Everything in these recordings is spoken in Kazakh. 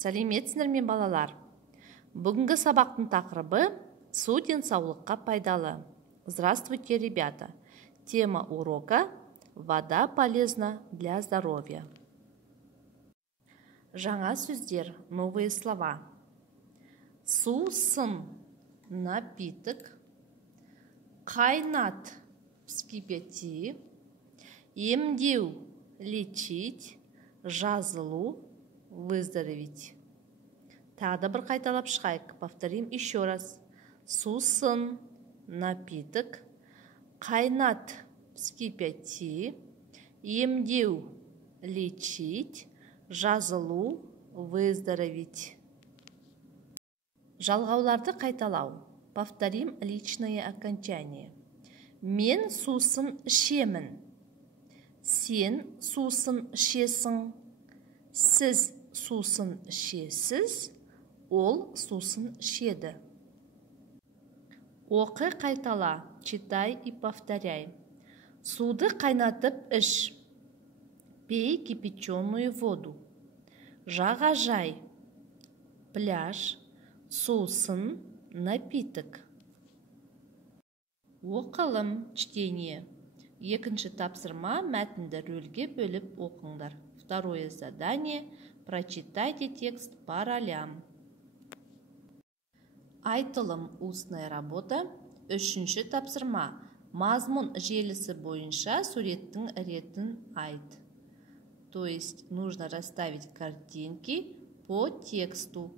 Сәлеметсіздер ме балалар? Бүгінгі сабақтың тақырыбы су денсаулыққа пайдалы. Здравствуйте, ребята! Тема урока – вода полезна для здоровья. Жаңа сөздер, новые слова. Сусын – напиток. Қайнат – вскипяти. Емдеу – лечить. Жазылу – выздороветь. Тағы да бір қайталап шығайық. Повторим еще раз. Сусын – напиток. Қайнат – вскипяти. Емдеу – лечить. Жазылу – выздороветь. Жалғауларды қайталау. Повторим личное окончание. Мен сусын ішемін. Сен сусын ішесің. Сіз сусын ішесіз. Ол сусын ішеді. Оқы, қайтала. Читай и повторяй. Суды қайнатып іш. Пей кипяченую воду. Жағажай. Пляж. Сусын. Напиток. Оқылым, чтение. Екінші тапсырма мәтінді рөлге бөліп оқыңдар. Второе задание. Прочитайте текст по ролям. Айтылым, устная работа. Үшінші тапсырма. Мазмұн желісі бойынша суреттің ретін айт. То есть нужно расставить картинки по тексту.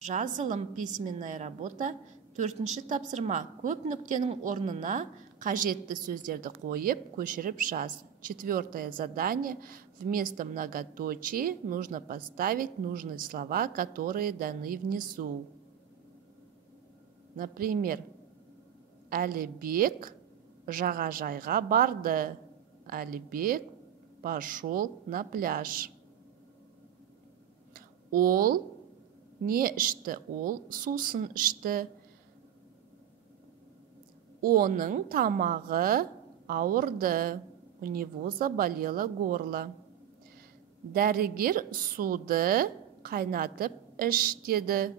Жазылым, письменная работа. Төртінші тапсырма. Көп нүктенің орнына қажетті сөздерді қойып, көшіріп жаз. Четвертое задание. Вместо многоточий нужно поставить нужные слова, которые даны внизу. Например, Әлібек жағажайға барды. Әлібек пошел на пляж. Ол не ішті? Ол сусын ішті. Оның тамағы ауырды. У него заболело горло. Дәрігер суды қайнатып іш деді.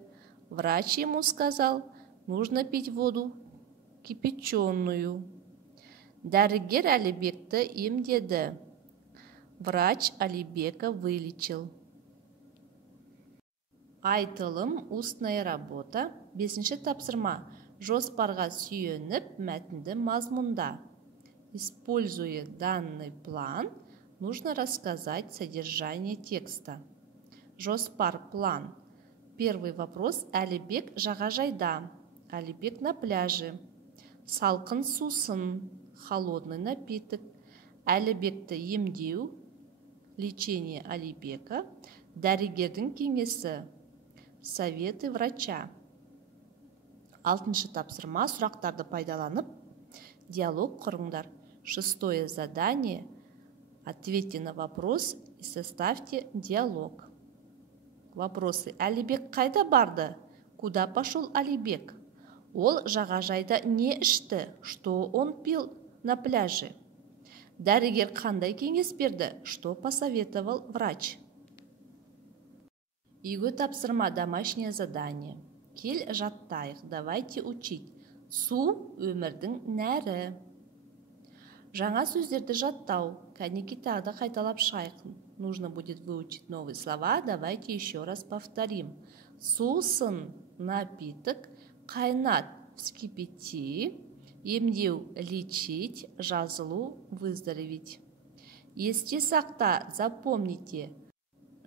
Врач ему сказал, нужно пить воду кипяченую. Дәрігер Әлібекті емдеді. Врач Әлібека вылечил. Айтылым, устная работа. Бесінші тапсырма. Жоспарға сүйеніп мәтінді мазмұнда. Используя данный план, нужно рассказать содержание текста. Жоспар, план. Первый вопрос. Әлібек жағажайда. Әлібек на пляже. Салқын сусын. Холодный напиток. Әлібекті емдеу. Лечение Әлібека. Дәрігердің кеңесі. Советы врача. Алтыншы тапсырма. Сұрақтарды пайдаланып диалог құрыңдар. Шестое задание. Ответьте на вопрос и составьте диалог. Вопросы. Әлібек қайда барды? Куда пошел Әлібек? Ол жағажайда не ішті? Что он пил на пляже? Дәрігер қандай кеңес берді? Что посоветовал врач? Үйге тапсырма, домашнее задание. Кел жаттайық, давайте учить. Су өмірдің нәрі. Жаңа сөздерді жаттау. Кәнеки тағы да қайталап шығайық. Нужно будет выучить новые слова. Давайте еще раз повторим. Сусын, напиток. Қайнат, вскипяти. Емдеу, лечить. Жазылу, выздороветь. Есте сақта, запомните.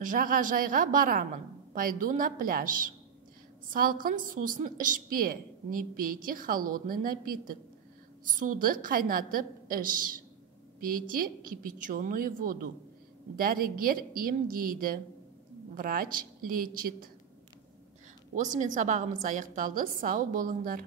Жағажайға барамын. Пойду на пляж. Салқын сусын ішпе. Не пейте холодный напиток. Суды қайнатып іш. Пейте кипяченую воду. Дәрігер емдейді. Врач лечит. Осымен сабағымыз аяқталды. Сау болыңдар.